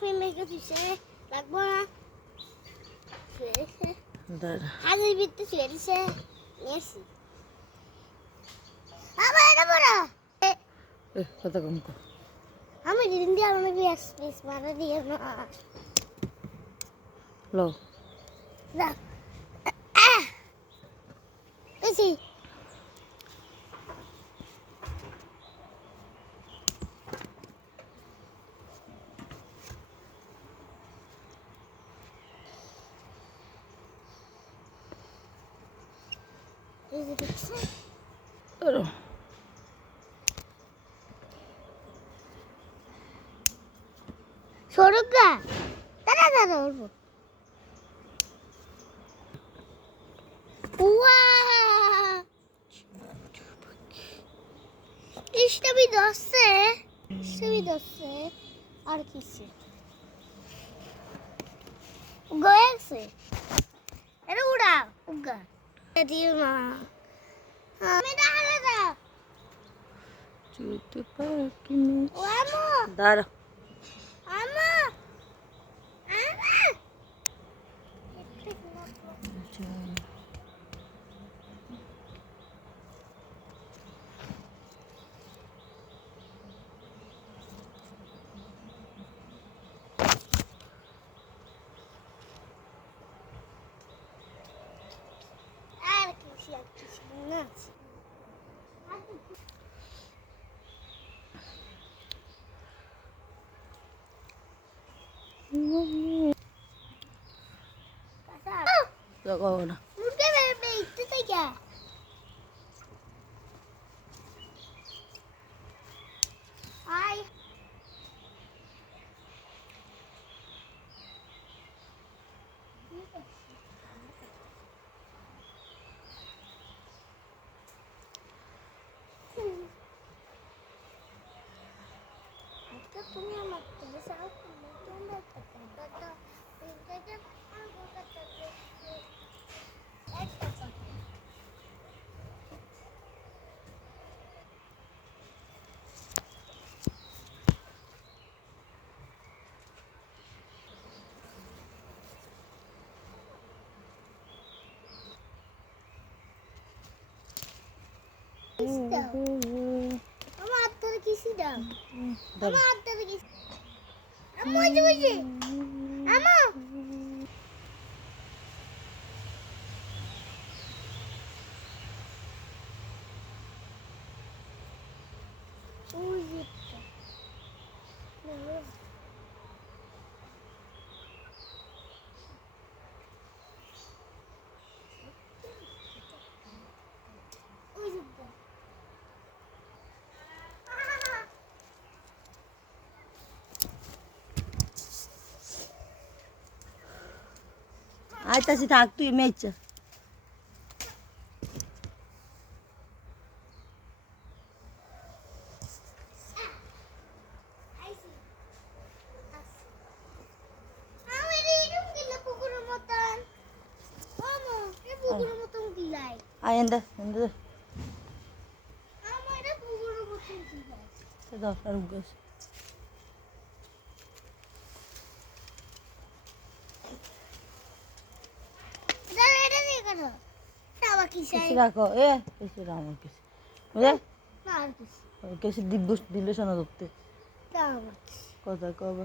film মেকে দিছে লাগবো না দাঁড়া হাজির বিতে ছেড়ে দিছে নিয়েছি আবার এটা বড় কথা কম কর আমি দিন দিয়ে আমাকে এক্সপ্রেস মারা দিয়ে না লো না এসি এসি দেখছে দাঁড়া সরুগা দাঁড়া দাঁড়া উঠবো উয়া ইস্টাবি দসছে আর কিছে গয়েছে এটা উড়া উগা দিও না আমি দাঁড়া দা চুতে পাকি ও আমো দাঁড়া আমো আমো আর কিছু না দেখো না মুরগে বেরবে ইচ্ছে থেকে আই তুমি আমার থেকে সাউ তোমরা কথা আমার হাতটা কিসি দাও আমার হাতটা কিসি আম্মু বুঝি আম্মু আইতাছি থাক তুই মেয়েছে আয়েন্দা এন্দা দাও আর গেছ কিছু রাখো কিছু আমার কিছু বুঝলে কিছু দিলে শোনা ধরতে কথা কবে